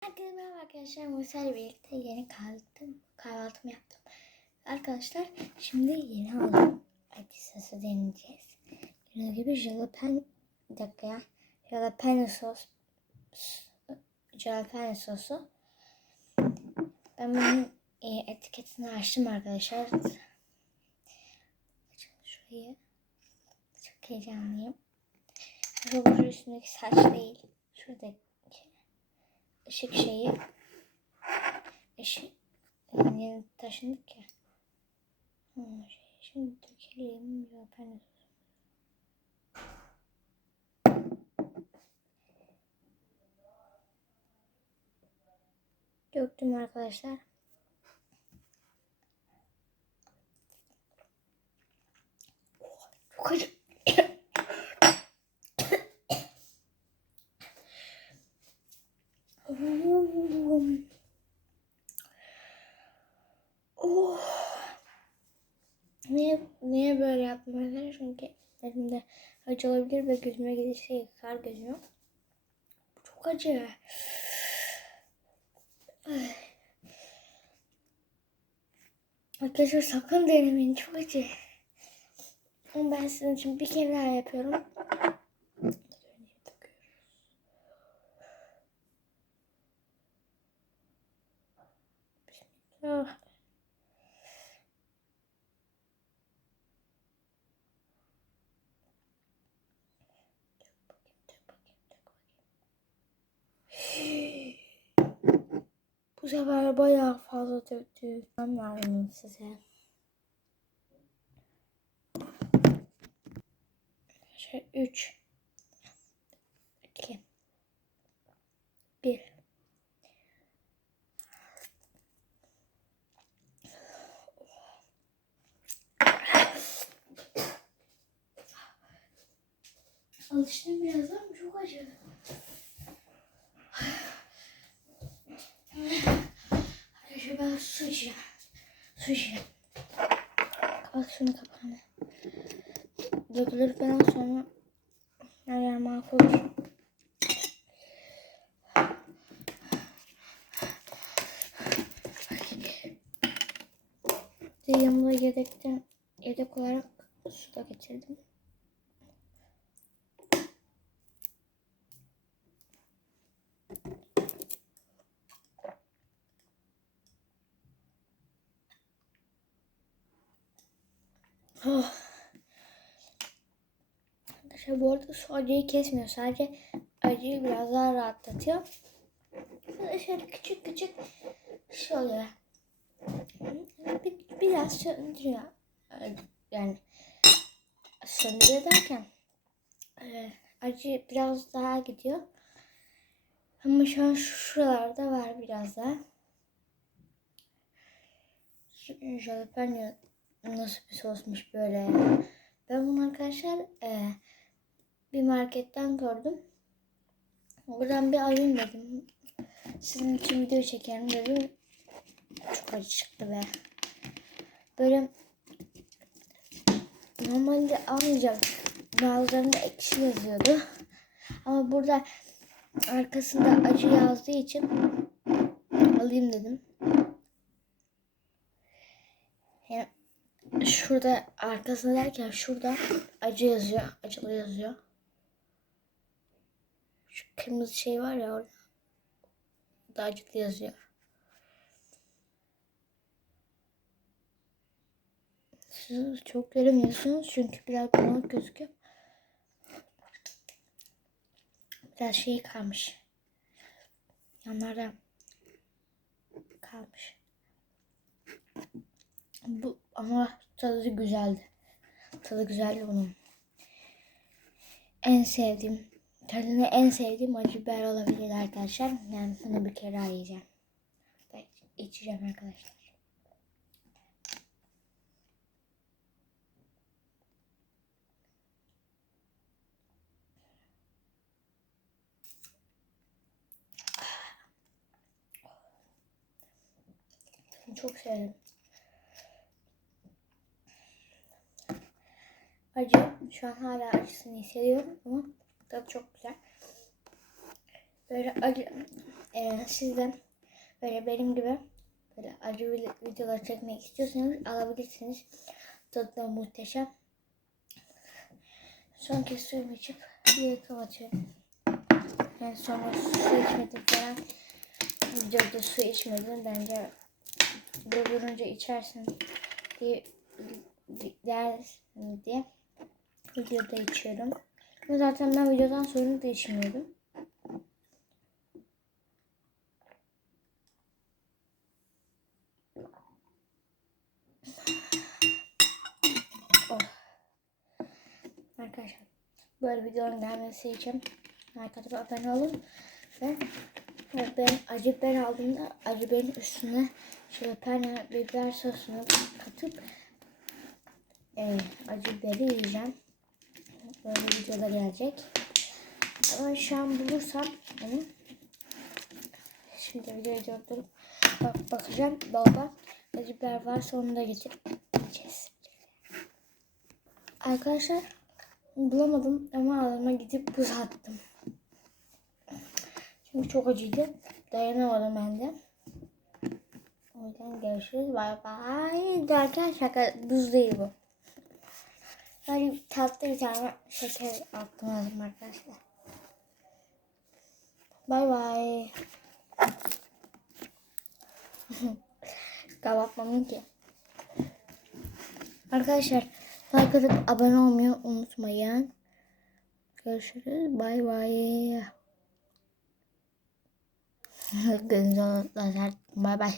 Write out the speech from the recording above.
Herkese merhaba arkadaşlar. Musa'yla birlikte yeni kahvaltım, kahvaltımı yaptım. Arkadaşlar şimdi yeni aldım. Acı deneyeceğiz. Gördüğünüz gibi jalapeno, bir dakika ya. Jalapeno sos, jalapeno sosu. Ben bunun e, etiketini açtım arkadaşlar. Şurayı. Çok heyecanlıyım. Şu üstündeki saç değil. Şuradaki ışık şeyi ışık yeni taşındık ya. Şey, şimdi dökelim. Jalapeno Döktüm arkadaşlar. Çok acı. Oh. Niye, niye böyle yaptım arkadaşlar? Çünkü elimde acı olabilir ve gözüme gelirse yıkar gözümü. Çok acı. Ay. Arkadaşlar sakın denemeyin. Çok acı. Ama ben sizin için bir kere daha yapıyorum. Oh. Sefer bayağı fazla döktü. Ben vermeyeyim size. Şöyle 3 2 1 Alıştım biraz ama çok acı. Arkadaşlar ben su içeceğim. Su içeceğim. Kapat şunu kapağını. Dökülürken sonra her yer mahvolur. Yanımda yedekten yedek olarak su da getirdim. Oh. Arkadaşlar bu arada su acıyı kesmiyor. Sadece acıyı biraz daha rahatlatıyor. Şöyle küçük küçük şey oluyor. Bir, biraz söndürüyor. Yani söndürüyor derken e, acı biraz daha gidiyor. Ama şu an şuralarda var biraz daha. Jalapeno nasıl bir sosmuş böyle. Ben bunu arkadaşlar e, bir marketten gördüm. Buradan bir alayım dedim. Sizin için video çekerim dedim. Çok acı çıktı be. Böyle normalde almayacağım. Bazılarında ekşi yazıyordu. Ama burada arkasında acı yazdığı için alayım dedim. Yani şurada arkasında derken şurada acı yazıyor. Acılı yazıyor. Şu kırmızı şey var ya orada. Da acılı yazıyor. Siz çok göremiyorsunuz çünkü biraz bulanık gözüküyor. Biraz şey kalmış. Yanlarda kalmış. Bu ama tadı güzeldi. Tadı güzeldi bunun. En sevdiğim, tadını en sevdiğim acı biber olabilir arkadaşlar. Yani bunu bir kere yiyeceğim. İçeceğim arkadaşlar. Çok sevdim. Acı. Şu an hala acısını hissediyorum ama tadı çok güzel. Böyle acı e, siz de böyle benim gibi böyle acı vi- videolar çekmek istiyorsanız alabilirsiniz. Tadı da muhteşem. Son kez suyumu içip bir kapatıyorum. Yani sonra su içmedim falan. Videoda su içmedim. Bence durdurunca içersin diye dersin diye videoda içiyorum. Ve zaten ben videodan sonra da içmiyordum. Oh. Arkadaşlar böyle videoların gelmesi için atıp abone olun ve ben acı biber aldığımda acı biberin üstüne jalapeno biber sosunu katıp e, acı biberi yiyeceğim. Böyle videolar gelecek. Ama şu an bulursam onu şimdi videoyu durdurup bak, bakacağım dolaba acı biber varsa onu da getirip yiyeceğiz. Arkadaşlar bulamadım ama ağzıma gidip buz attım. Çünkü çok acıydı. Dayanamadım ben de. O yüzden görüşürüz. Bay bay. Derken şaka buz değil bu. Böyle tatlı bir tane şeker attım ağzıma arkadaşlar. Bay bay. Kapatmadım ki. Arkadaşlar like abone olmayı unutmayın. Görüşürüz. Bay bay. Gözünüzü lazer. Bay bay.